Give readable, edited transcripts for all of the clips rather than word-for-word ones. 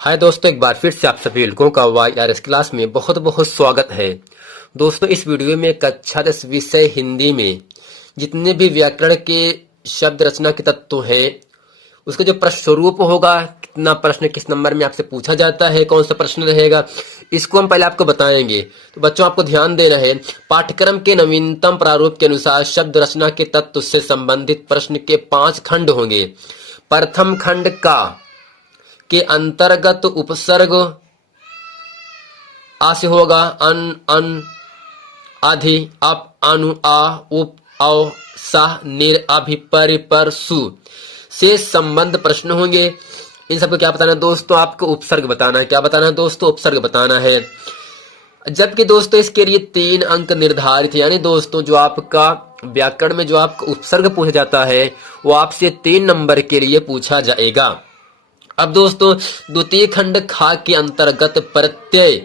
हाय दोस्तों, एक बार फिर से आप सभी लोगों का YRS क्लास में बहुत बहुत स्वागत है। दोस्तों, इस वीडियो में कक्षा 10 विषय हिंदी में जितने भी व्याकरण के शब्द रचना के तत्व हैं उसका जो प्रश्न स्वरूप होगा, कितना प्रश्न किस नंबर में आपसे पूछा जाता है, कौन सा प्रश्न रहेगा, इसको हम पहले आपको बताएंगे। तो बच्चों, आपको ध्यान देना है, पाठ्यक्रम के नवीनतम प्रारूप के अनुसार शब्द रचना के तत्व से संबंधित प्रश्न के 5 खंड होंगे। प्रथम खंड का के अंतर्गत उपसर्ग आ से होगा, अन, अन, अधि, अप, अनु, आ, उप, औ, सह, निर, अभि, परि, पर, सु से संबंध प्रश्न होंगे। इन सबको क्या बताना है दोस्तों? आपको उपसर्ग बताना है। क्या बताना है दोस्तों? उपसर्ग बताना है। जबकि दोस्तों इसके लिए 3 अंक निर्धारित है, यानी दोस्तों जो आपका व्याकरण में जो आपका उपसर्ग पूछा जाता है वो आपसे 3 नंबर के लिए पूछा जाएगा। अब दोस्तों द्वितीय खंड खा के अंतर्गत प्रत्यय,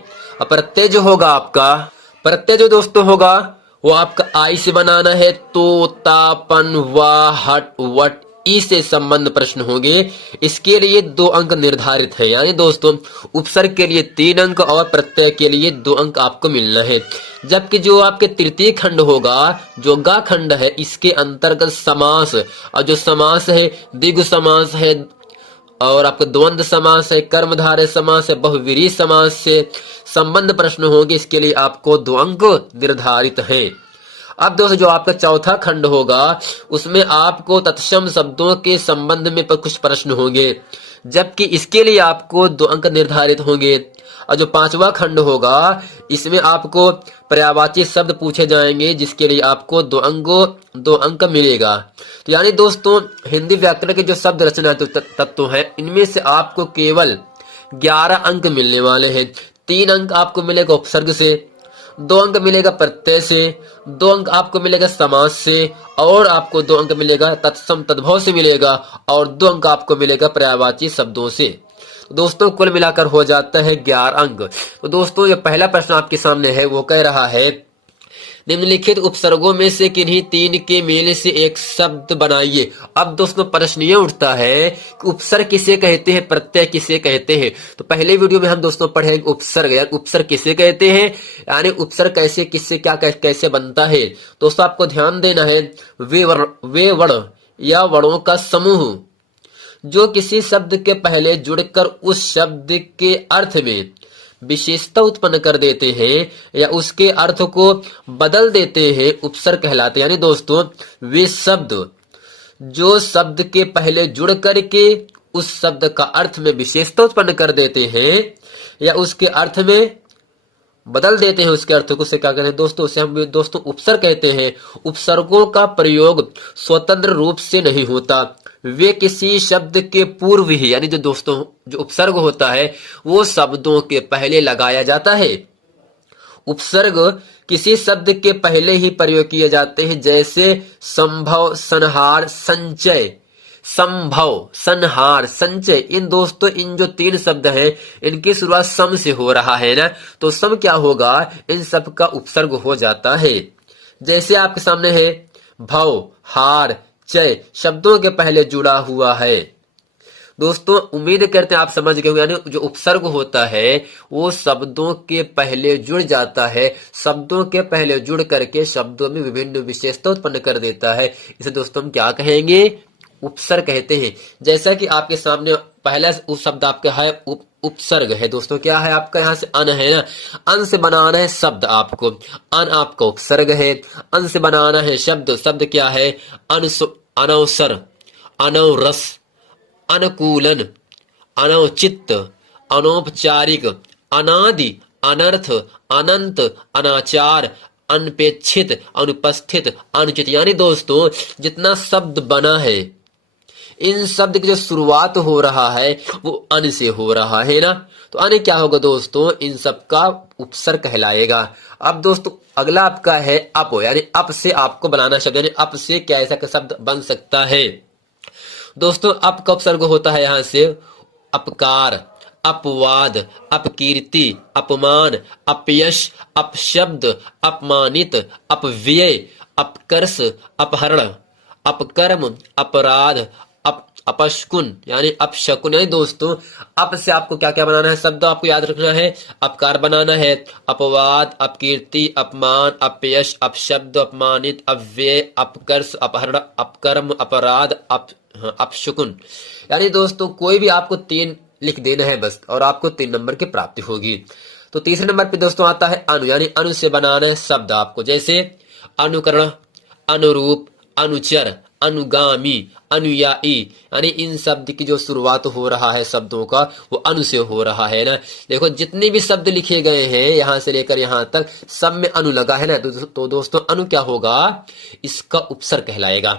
प्रत्यय जो होगा आपका, प्रत्यय जो दोस्तों होगा वो आपका आई से बनाना है। तो, ता, पन, वा, हट, वट, ई से संबंध प्रश्न होंगे। इसके लिए 2 अंक निर्धारित है, यानी दोस्तों उपसर्ग के लिए 3 अंक और प्रत्यय के लिए 2 अंक आपको मिलना है। जबकि जो आपके तृतीय खंड होगा, जो गा खंड है, इसके अंतर्गत समास, और जो समास है द्विगु समास है, और आपका द्वंद्व समास है, कर्मधारय समास है, बहुव्रीहि समास से संबंध प्रश्न होंगे। इसके लिए आपको 2 अंक निर्धारित है। अब दोस्तों जो आपका चौथा खंड होगा उसमें आपको तत्सम शब्दों के संबंध में कुछ प्रश्न होंगे, जबकि इसके लिए आपको 2 अंक निर्धारित होंगे। और जो 5वां खंड होगा इसमें आपको पर्यायवाची शब्द पूछे जाएंगे, जिसके लिए आपको 2 अंक मिलेगा। तो यानी दोस्तों हिंदी व्याकरण के जो शब्द रचना तत्व है इनमें से आपको केवल 11 अंक मिलने वाले हैं। 3 अंक आपको मिलेगा उपसर्ग से, 2 अंक मिलेगा प्रत्यय से, 2 अंक आपको मिलेगा समास से, और आपको 2 अंक मिलेगा तत्सम तद्भव से मिलेगा, और 2 अंक आपको मिलेगा पर्यायवाची शब्दों से। तो दोस्तों कुल मिलाकर हो जाता है 11 अंक। तो दोस्तों ये पहला प्रश्न आपके सामने है, वो कह रहा है निम्नलिखित उपसर्गों में से किन्हीं 3 के मेल से एक शब्द बनाइए। अब दोस्तों प्रश्न ये उठता है कि उपसर्ग किसे कहते हैं, प्रत्यय किसे कहते हैं। तो पहले वीडियो में हम दोस्तों पढ़ेंगे उपसर्ग, यानी उपसर्ग किसे कहते हैं, यानी उपसर्ग कैसे, किससे, क्या, कैसे बनता है। दोस्तों आपको ध्यान देना है, वे वर्ण या वर्णों का समूह जो किसी शब्द के पहले जुड़कर उस शब्द के अर्थ में विशेषता उत्पन्न कर देते हैं या उसके अर्थ को बदल देते हैं, उपसर्ग कहलाते हैं। यानी दोस्तों वे शब्द जो शब्द के पहले जुड़ करके उस शब्द का अर्थ में विशेषता उत्पन्न कर देते हैं या उसके अर्थ में बदल देते हैं उसके अर्थ को, से क्या कहते हैं दोस्तों? उसे हम दोस्तों उपसर्ग कहते हैं। उपसर्गों का प्रयोग स्वतंत्र रूप से नहीं होता, वे किसी शब्द के पूर्व ही, यानी जो दोस्तों जो उपसर्ग होता है वो शब्दों के पहले लगाया जाता है। उपसर्ग किसी शब्द के पहले ही प्रयोग किए जाते हैं, जैसे संभव, संहार, संचय। संभव, संहार, संचय, इन दोस्तों इन जो 3 शब्द हैं इनकी शुरुआत सम से हो रहा है ना, तो सम क्या होगा, इन सब का उपसर्ग हो जाता है। जैसे आपके सामने है भव, हार, चय शब्दों के पहले जुड़ा हुआ है। दोस्तों उम्मीद करते हैं आप समझ गए होंगे, यानी जो उपसर्ग होता है वो शब्दों के पहले जुड़ जाता है, शब्दों के पहले जुड़ करके शब्दों में विभिन्न विशेषता उत्पन्न कर देता है। इसे दोस्तों हम क्या कहेंगे, उपसर्ग कहते हैं। जैसा कि आपके सामने पहला शब्द आपका है उपसर्ग है दोस्तों, क्या है आपका, यहाँ से अन है ना, अन से बनाना है शब्द आपको, अन आपका उपसर्ग है। अन से बनाना है शब्द, शब्द क्या है, अनवसर, अनवरस, अनुकूलन, अनौचित, अनौपचारिक, अनादि, अनर्थ, अनंत, अनाचार, अनपेक्षित, अनुपस्थित, अनुचित। यानी दोस्तों जितना शब्द बना है इन शब्द की जो शुरुआत हो रहा है वो अन से हो रहा है ना, तो अन क्या होगा दोस्तों, इन सब का उपसर्ग कहलाएगा। अब दोस्तों अगला आपका है अप, यानी अप से आपको बनाना शब्द, यानी अप से क्या ऐसा का शब्द बन सकता है दोस्तों? अप का उपसर्ग होता है यहां से अपकार, अपवाद, अपकीर्ति, अपमान, अपयश, अपशब्द, अपमानित, अपव्यय, अपकर्ष, अपहरण, अपकर्म, अपराध, अपशकुन यानी अपशकुन, यानी दोस्तों अप से आपको क्या क्या बनाना है, शब्द आपको याद रखना है, अपकार बनाना है, अपवाद, अपकीर्ति, अपमान, अपयश, अपशब्द, अपमानित, अव्यय, अपकर्ष, अपहरण, अपकर्म, अपराध, अपशकुन। यानी दोस्तों कोई भी आपको 3 लिख देना है बस, और आपको 3 नंबर की प्राप्ति होगी। तो तीसरे नंबर पे दोस्तों आता है अनु, यानी अनु से बनाना है शब्द आपको, जैसे अनुकरण, अनुरूप, अनुचर, अनुगामी, अनुयायी, यानी इन शब्द की जो शुरुआत हो रहा है शब्दों का वो अनु से हो रहा है ना। देखो जितने भी शब्द लिखे गए हैं यहां से लेकर यहां तक सब में अनु लगा है ना, तो दोस्तों अनु क्या होगा, इसका उपसर्ग कहलाएगा।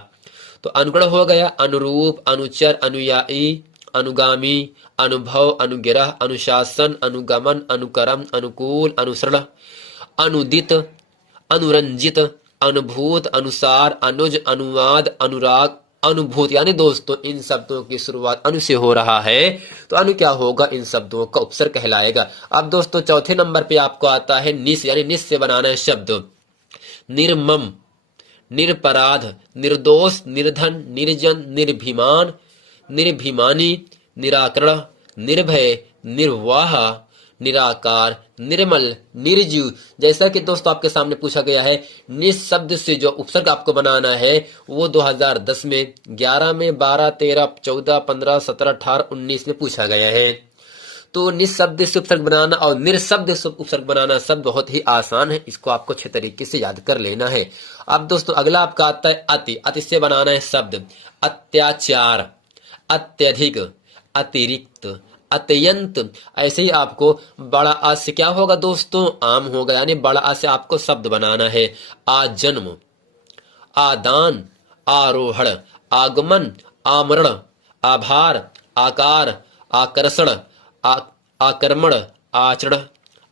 तो अनुगण हो गया, अनुरूप, अनुचर, अनुयायी, अनुगामी, अनुभव, अनुग्रह, अनुशासन, अनुगमन, अनुकरम, अनुकूल, अनुसरण, अनुदित, अनुरंजित, अनुभूत, अनुसार, अनुज, अनुवाद, अनुराग, अनुभूत। यानी दोस्तों इन शब्दों की शुरुआत अनु से हो रहा है, तो अनु क्या होगा, इन शब्दों का उपसर्ग कहलाएगा। अब दोस्तों चौथे नंबर पे आपको आता है निस, यानी निस से बनाना है शब्द, निर्मम, निरपराध, निर्दोष, निर्धन, निर्जन, निर्भिमान, निर्भिमानी, निराकरण, निर्भय, निर्वाह, निराकार, निर्मल, निर्जीव। जैसा कि दोस्तों आपके सामने पूछा गया है, निस शब्द से जो उपसर्ग आपको बनाना है वो 2010 में, 11 में, 12, 13, 14, 15, 17, 18, 19 में पूछा गया है। तो निस शब्द से उपसर्ग बनाना और निर्शब्द से उपसर्ग बनाना सब बहुत ही आसान है, इसको आपको अच्छे तरीके से याद कर लेना है। अब दोस्तों अगला आपका आता है अति, अति से बनाना है शब्द, अत्याचार, अत्यधिक, अतिरिक्त, अत्यंत। ऐसे ही आपको बड़ा आ से क्या होगा दोस्तों, आम होगा, यानी बड़ा आ से आपको शब्द बनाना है, आजन्म, आदान, आरोहण, आगमन, आमरण, आभार, आकार, आकर्षण, आक्रमण, आचरण,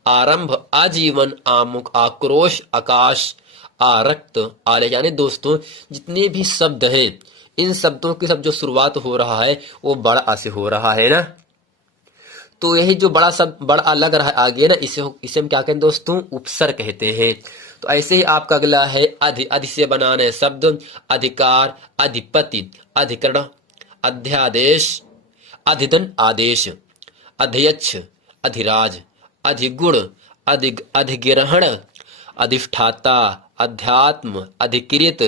आरंभ, आजीवन, आमुख, आक्रोश, आकाश, आरक्त, आले। यानी दोस्तों जितने भी शब्द हैं इन शब्दों की सब जो शुरुआत हो रहा है वो बड़ा आ से हो रहा है ना। तो यही जो बड़ा शब्द बड़ा आ लग रहा है आगे ना, इसे हम क्या कहते हैं दोस्तों, उपसर्ग कहते हैं। तो ऐसे ही आपका अगला है अधि, अधि से बनाना है शब्द, अधिकार, अधिपति, अधिकरण, अध्यादेश, अधिदन आदेश, अध्यक्ष, अधिराज, अधिगुण, अधिग्रहण, अधिष्ठाता, अध्यात्म, अधिकृत,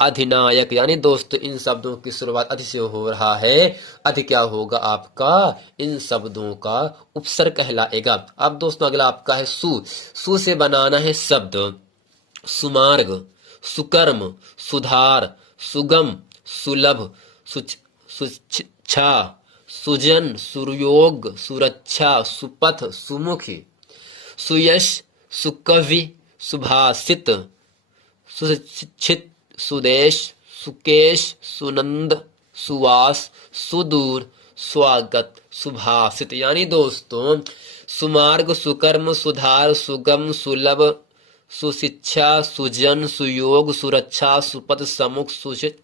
अधिनायक। यानी दोस्तों इन शब्दों की शुरुआत अधि से हो रहा है, अधि क्या होगा आपका, इन शब्दों का उपसर्ग कहलाएगा। अब दोस्तों अगला आपका है सु, सु से बनाना है शब्द, सुमार्ग, सुकर्म, सुधार, सुगम, सुलभ, सुच्छा, सुजन, सुयोग, सुरक्षा, सुपथ, सुमुखी, सुयश, सुकवि, सुभाषित, सुशिक्षित, सुदेश, सुकेश, सुनंद, सुवास, सुदूर, स्वागत, सुभाषित। यानी दोस्तों सुमार्ग, सुकर्म, सुधार, सुगम, सुलभ, सुशिक्षा, सुजन, सुयोग, सुरक्षा, सुपथ, समुख, सुचित,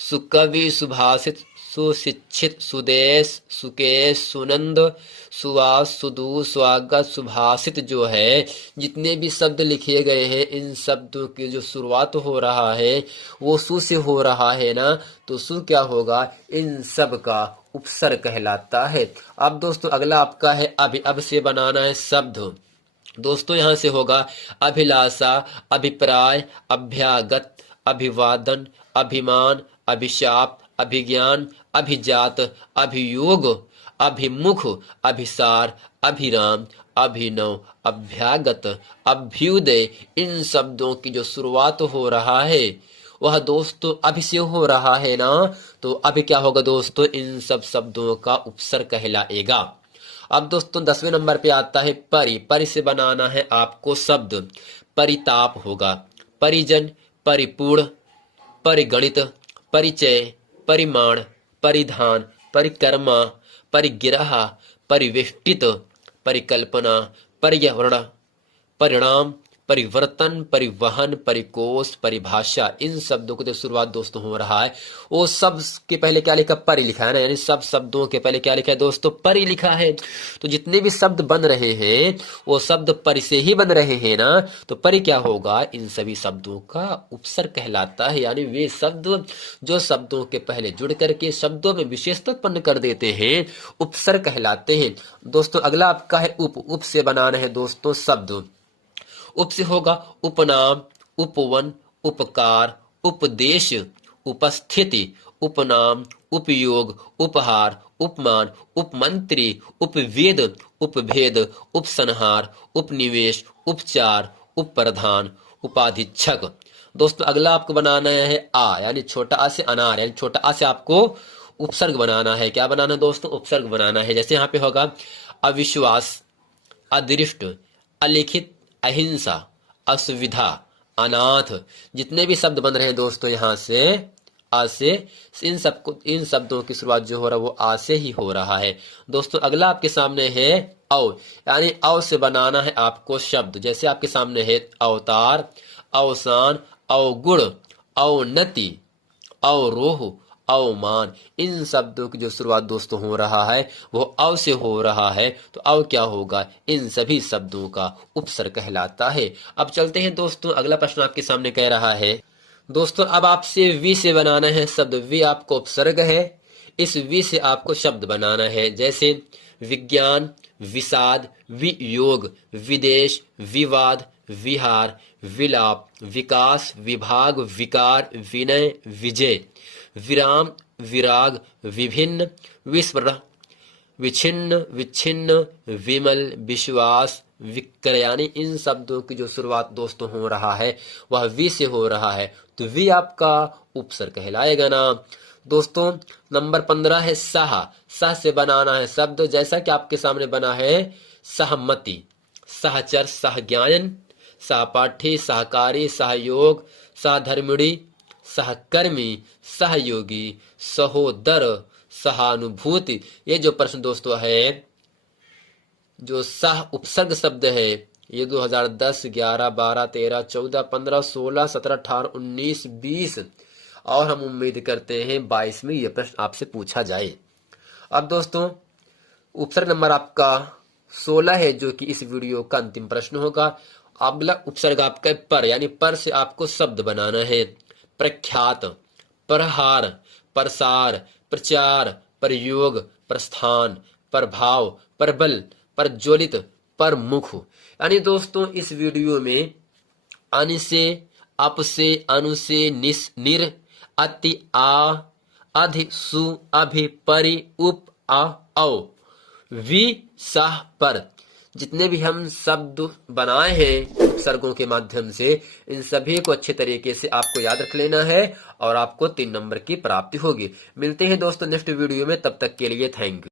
सुकवि, सुभाषित, सुशिक्षित, सुदेश, सुकेश, सुनंद, सुवास, सुदूर, स्वागत, सुभाषित। जो है जितने भी शब्द लिखे गए हैं इन शब्दों की जो शुरुआत हो रहा है वो सु से हो रहा है ना, तो सु क्या होगा, इन सब का उपसर्ग कहलाता है। अब दोस्तों अगला आपका है अभि, अब से बनाना है शब्द, दोस्तों यहां से होगा अभिलाषा, अभिप्राय, अभ्यागत, अभिवादन, अभिमान, अभिशाप, अभिज्ञान, अभिजात, अभियोग, अभिमुख, अभिसार, अभिराम, अभिनव, अभ्यागत, अभ्युदय। इन शब्दों की जो शुरुआत हो रहा है वह दोस्तों अभि से हो रहा है ना, तो अभि क्या होगा दोस्तों, इन सब शब्दों का उपसर्ग कहलाएगा। अब दोस्तों 10वें नंबर पे आता है परि, परि से बनाना है आपको शब्द, परिताप होगा, परिजन, परिपूर्ण, परिगणित, परिचय, परिमाण, परिधान, परिकर्मा, परिग्रह, परिवेष्टित, परिकल्पना, पर्यावरण, परिणाम, परिवर्तन, परिवहन, परिकोष, परिभाषा, इन शब्दों को जो शुरुआत दोस्तों हो रहा है वो सब के पहले क्या लिखा, परि लिखा है ना, यानी सब शब्दों के पहले क्या लिखा है दोस्तों, परि लिखा है। तो जितने भी शब्द बन रहे हैं वो शब्द परि से ही बन रहे हैं ना, तो परि क्या होगा, इन सभी शब्दों का उपसर्ग कहलाता है। यानी वे शब्द जो शब्दों के पहले जुड़ करके शब्दों में विशेषता उत्पन्न कर देते हैं उपसर्ग कहलाते हैं। दोस्तों अगला आपका है उप। उप से बनाना है दोस्तों शब्द। उप से होगा उपनाम, उपवन, उपकार, उपदेश, उपस्थिति, उपनाम, उपयोग, उपहार, उपमान, उपमंत्री, उपवेद, उपभेद, उपसंहार, उपनिवेश, उपचार, उपप्रधान, उपाधीक्षक। दोस्तों अगला आपको बनाना है आ, यानी छोटा आ से अनार, यानी छोटा आ से आपको उपसर्ग बनाना है। क्या बनाना है दोस्तों, उपसर्ग बनाना है। जैसे यहाँ पे होगा अविश्वास, अदृष्ट, अलिखित, अहिंसा, असुविधा, अनाथ। जितने भी शब्द बन रहे हैं दोस्तों यहाँ से आ से, इन शब्दों की शुरुआत जो हो रहा है वो आ से ही हो रहा है। दोस्तों अगला आपके सामने है औ, यानी औ से बनाना है आपको शब्द। जैसे आपके सामने है अवतार, अवसान, अवगुण, अवनति, अवरोह, अवमान। इन शब्दों की जो शुरुआत दोस्तों हो रहा है वो अव से हो रहा है। तो अव क्या होगा, इन सभी शब्दों का उपसर्ग कहलाता है। अब चलते हैं दोस्तों, अगला प्रश्न आपके सामने कह रहा है दोस्तों, अब आपसे वी से बनाना है शब्द। वी आपको उपसर्ग है, इस वी से आपको शब्द बनाना है। जैसे विज्ञान, विषाद, वियोग, विदेश, विवाद, विहार, विलाप, विकास, विभाग, विकार, विनय, विजय, विराम, विराग, विभिन्न, विस्मरण, विच्छिन्न, विच्छिन्न, विमल, विश्वास, विक्रय। यानी इन शब्दों की जो शुरुआत दोस्तों हो रहा है वह वी से हो रहा है। तो वी आपका उपसर्ग कहलाएगा ना। दोस्तों नंबर 15 है सह। सह से बनाना है शब्द। जैसा कि आपके सामने बना है सहमति, सहचर, सहज्ञान, सहपाठी, सहकारी, सहयोग, सहधर्मिणी, सहकर्मी, सहयोगी, सहोदर, सहानुभूति। ये जो प्रश्न दोस्तों है, जो सह उपसर्ग शब्द है, ये 2010, 11, 12, 13, 14, 15, 16, 17, 18, 19, 20 और हम उम्मीद करते हैं 22 में ये प्रश्न आपसे पूछा जाए। अब दोस्तों उपसर्ग नंबर आपका 16 है जो कि इस वीडियो का अंतिम प्रश्न होगा। अगला उपसर्ग आपका पर, यानी पर से आपको शब्द बनाना है। प्रख्यात, प्रहार, प्रसार, प्रचार, प्रयोग, प्रस्थान, प्रभाव, प्रबल, प्रज्वलित, प्रमुख। यानी दोस्तों इस वीडियो में अन से, अप से, अनु से, निस, निर, अति, आ, अधि, सु, अभि, परि, उप, आ, औ, वि, सह, पर। जितने भी हम शब्द बनाए हैं उपसर्गों के माध्यम से, इन सभी को अच्छे तरीके से आपको याद रख लेना है और आपको 3 नंबर की प्राप्ति होगी। मिलते हैं दोस्तों नेक्स्ट वीडियो में, तब तक के लिए थैंक यू।